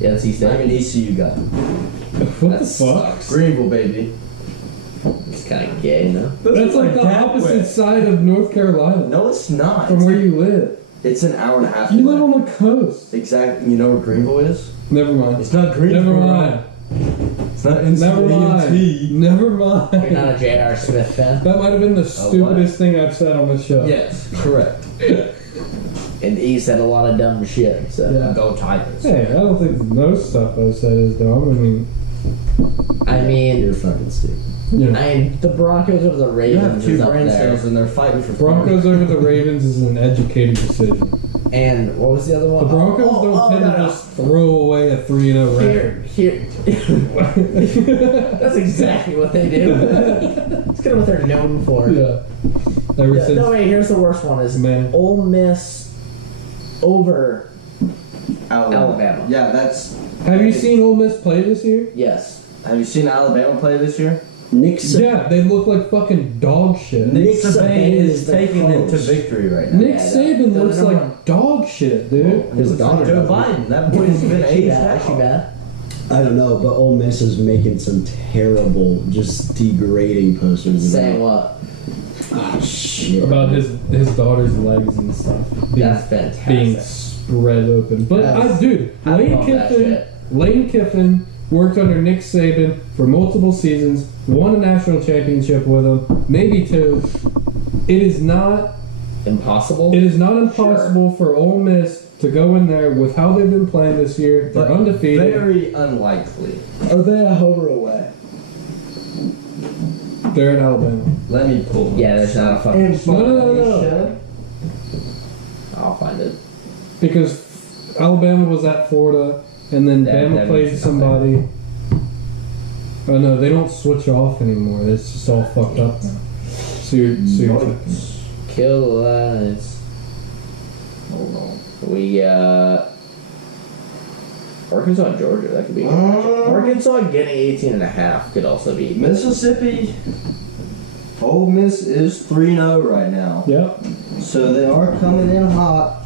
Yeah, NC I'm an State. ECU guy. What That the fuck? sucks. Greenville, baby. It's kind of gay, no? That's like the opposite side of North Carolina No, it's not. from where you live. It's an hour and a half. You away. live on the coast. Exactly. You know where Greenville is? Never mind. It's not Greenville. Never mind. It's not NC. Never mind. Never You're not mind. a J.R. Smith fan? That might have been the stupidest thing I've said on the show. Yes, correct. And he said a lot of dumb shit, so. Yeah. Go Tigers. Hey, I don't think most stuff I've said is dumb. I mean, You're fucking stupid. You know, the Broncos over the You have Ravens is two up brain there. cells and they're fighting for Broncos over the Ravens is an educated decision. And what was the other The one? Broncos don't tend to just throw away a 3-0 record. Here. That's exactly what they do. It's kind of what they're known for. Yeah. Ever No, since wait, here's the worst one is Man. Ole Miss over Alabama. Yeah, that's. Have you seen Ole Miss play this year? Yes. Have you seen Alabama play this year? Nick Yeah, they look like fucking dog shit. Nick Nick Saban Saban is is the taking it to coach. victory right now. Nick Yeah, Saban the looks number like dog shit, dude. His daughter Joe doesn't. Biden, that boy's been Is she aged bad? Is she out. bad? I don't know, but Ole Miss is making some terrible, just degrading posters. Saying about, what? oh shit. About his daughter's legs and stuff That's fantastic. being spread open. But I love that shit. Lane Kiffin worked under Nick Saban for multiple seasons, won a national championship with him, maybe 2. It is not Impossible? impossible for Ole Miss to go in there with how they've been playing this year. They're But undefeated. very unlikely. Are they at home or away? They're in Alabama. Let me pull. Yeah, there's not a fucking. No. I'll find it. Because Alabama was at Florida, and then That Bama played means somebody. Oh no, they don't switch off anymore. It's just all fucked up now. So you're Kill the Lions. Hold on. We Arkansas and Georgia, that could be a good matchup. Arkansas getting 18.5 could also be. Mississippi. Ole Miss is 3-0 right now. Yep. So they are coming in hot.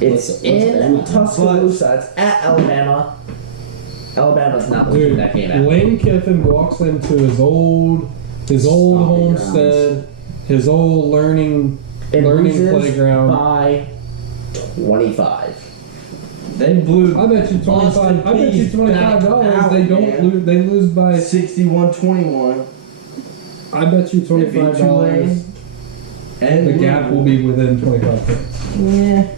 It's What's in Bama? Tuscaloosa. It's at Alabama. Alabama's not losing Dude, that game out. Lane Kiffin walks into his old Stomping homestead, his old learning And loses playground. by 25. They blew. I bet you $25. I bet you $25. They don't lose. They lose by. 61-21. I bet you They beat $25. Tulane. And The gap will be within 25 points. Yeah.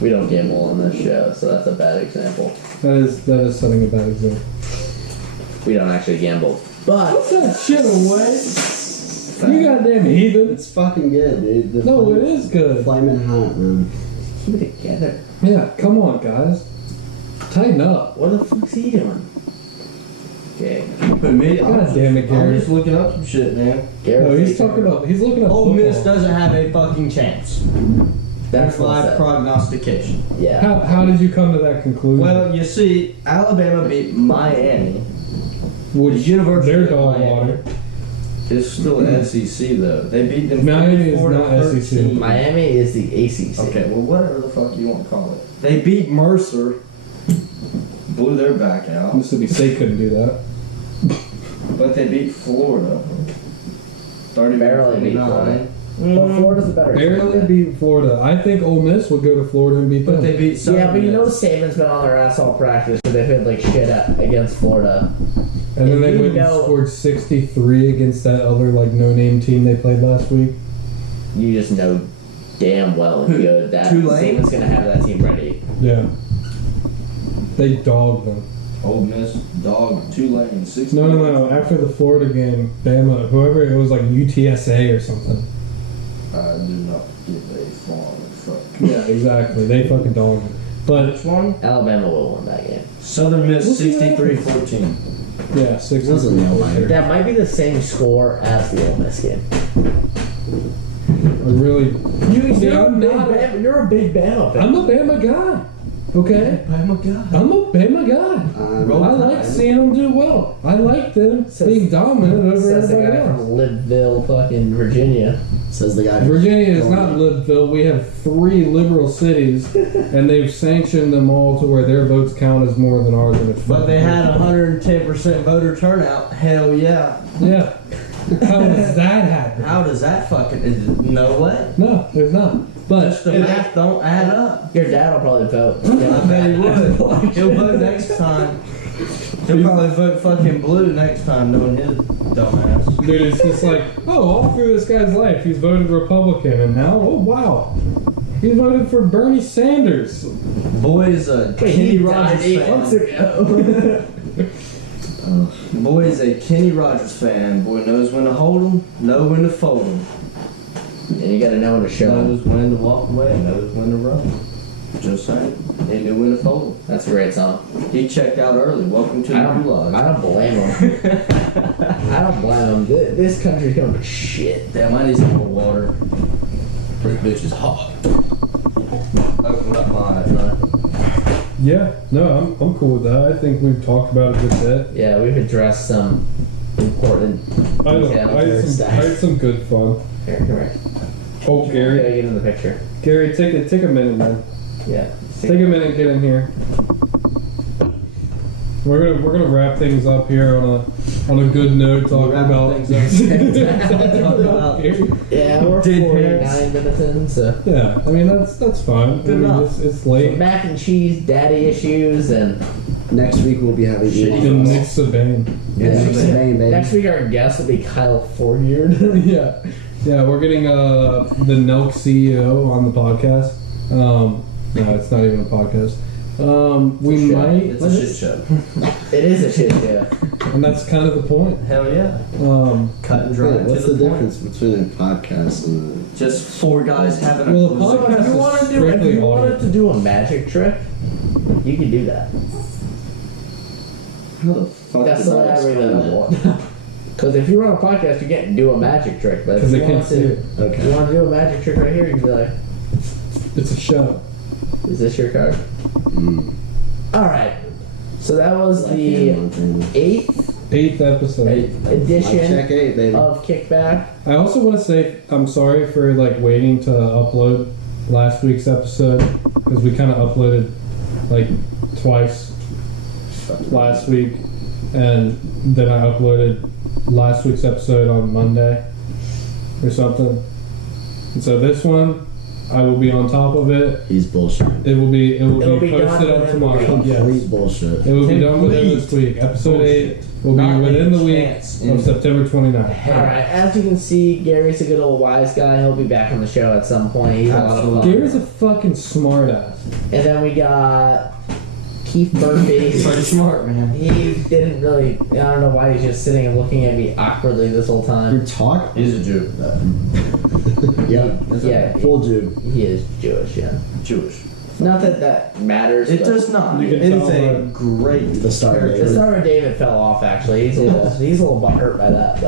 We don't gamble on this show, so that's a bad example. That is setting a bad example. We don't actually gamble. But Put that shit away. You goddamn heathen. It's fucking good, dude. The No, flame- it is good. Flaming hot, man. keep it together. Yeah, come on, guys. Tighten up. What the fuck's he doing? Okay. But me, God damn it, I'm Gary. just looking up some shit, man. Garrett No, he's Faison. talking about. He's looking at Ole Miss football. doesn't have a fucking chance. That's That's what I live said. prognostication. Yeah. How did you come to that conclusion? Well, you see, Alabama beat Miami. Which the University they're of dog Miami. water. It's still SEC though. They beat them. Miami is 44 to not 13. SEC. Miami is the ACC. Okay, well, whatever the fuck you want to call it. They beat Mercer. Blew their back out. Mississippi State couldn't do that. But they beat Florida. 30 Barely beat Florida. Well, Florida's a better team. Barely beat Florida. I think Ole Miss would go to Florida and beat them. But they beat Southern Yeah, but you know Miss. Saban's been on their ass all practice because they played like shit against Florida. And then they you went and know- scored 63 against that other like no-name team they played last week. You just know damn well and good that Tulane? Saban's gonna have that team ready. Yeah. They dogged them. Ole Miss, dog, Tulane, 60. No. After the Florida game, Bama, whoever it was, like UTSA or something. I do not give a farm. Fuck. Yeah, exactly. They fucking dogged them. But Which one? Alabama will win that game. Southern Miss, We'll see what 63-14. yeah, 6 Doesn't nail biter. That might be the same score as the Ole Miss game. I really. See, I'm not. You're a big Bama fan. I'm a Bama guy. Okay. Bama guy. I'm a Bama guy. Roll I like Tide. seeing them do well. I like them Says- being dominant over Says the everybody guy else. from Libbville, fucking Virginia. Says the guy. Virginia is not Libbville. We have 3 liberal cities, and they've sanctioned them all to where their votes count as more than ours. And it's But they fucking- had 110% voter turnout. Hell yeah. Yeah. How does that happen? How does that fucking. No way. No, there's not. But Just the math don't add up. Your dad will probably vote. I bet he would. He'll vote next time. He'll probably vote fucking blue next time, knowing his dumbass. dude, it's just like, oh, all through this guy's life, he's voted Republican, and now, oh wow, he voted for Bernie Sanders. Boy is a Wait, Kenny he died Rogers 8 months fan. ago. Boy is a Kenny Rogers fan. Boy knows when to hold 'em, know when to fold 'em. And you gotta know when to show 'em. Knows when to walk away, knows when to run. Just saying. He knew when to fold 'em. That's a great song. He checked out early. Welcome to the I don't gulag. blame him. I don't blame him. This country's going to shit. Damn, I need some more water. This bitch is hot. Open up my eyes, right? Yeah, no, I'm cool with that. I think we've talked about it a good bit. Yeah, we've addressed some important I details. had some good fun. Here, come here. Oh, You Gary. gotta get in the picture. Gary, take a minute, man. Yeah. Take a minute and get in here. We're gonna wrap things up here on a good note, talking Wrap about things talking about Gary. Yeah, we're Dead 49 minutes in, so. Yeah, I mean that's fine. Good I mean, enough. it's late. Mac and cheese, daddy issues, and Next week we'll be having Shitty The Elon. Knicks of Bane. Yeah, next Bane, baby. next week our guest will be Kyle Fordyard. Yeah, we're getting the Nelk CEO on the podcast. No, it's not even a podcast. We show. might, It's a shit show. It is a shit show. and that's kind of the point. Hell yeah. Cut and dry. Yeah, to what's the point. difference between a podcast and Just four guys having a Well, a conversation. podcast If you is wanted to, if strictly you wanted audio. to do a magic trick, you could do that. how the fuck That's does the way that I bring explain that up. Because if you're on a podcast, you can't do a magic trick. But if Because you they can't want see to, it. you Okay. want to do a magic trick right here, you can be like, It's a show. "Is this your card?" Mm. All right. So that was Like the Hannah Montana. 8th 8th episode. Mic edition check 8, baby. of Kickback. I also want to say I'm sorry for waiting to upload last week's episode because we kind of uploaded twice last week, and then I uploaded last week's episode on Monday or something. And so this one, I will be on top of it. He's bullshitting. It will be It'll be posted done up tomorrow. within the Yes. Complete bullshit. It will be done within Complete this week. Episode 8 will be Not within a the week chance in- of September 29th. All right. As you can see, Gary's a good old wise guy. He'll be back on the show at some point. He's a lot of Absolutely. fun. Gary's a fucking smart ass. And then we got Keith Murphy. Pretty smart, man. He didn't really. I don't know why he's just sitting and looking at me awkwardly this whole time. You're talking. He's a Jew. Yeah. Yeah, Full Jew. he is Jewish. Yeah. Jewish. Not that that matters. It but does not. You can It is tell a by great the Star of The David. Star of David fell off. Actually, he's a little butthurt by that.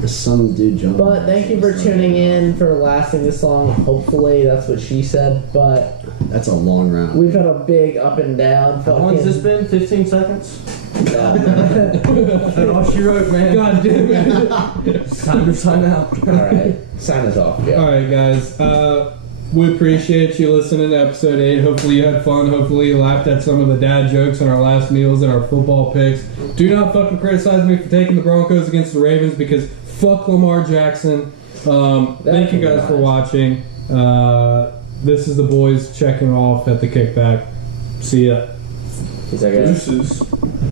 But Some dude jumped. but thank you for tuning in for lasting this long. Hopefully, that's what she said. But That's a long round. we've had a big up and down. How long has this been? 15 seconds? That's all she wrote, man. God damn it. It's time to sign out. All right, sign us off. Yeah. Alright, guys. We appreciate you listening to episode 8. Hopefully you had fun. Hopefully you laughed at some of the dad jokes and our last meals and our football picks. Do not fucking criticize me for taking the Broncos against the Ravens because fuck Lamar Jackson. Thank you guys for watching. This is the boys checking off at the Kickback. See ya. Peace out, guys. Deuces.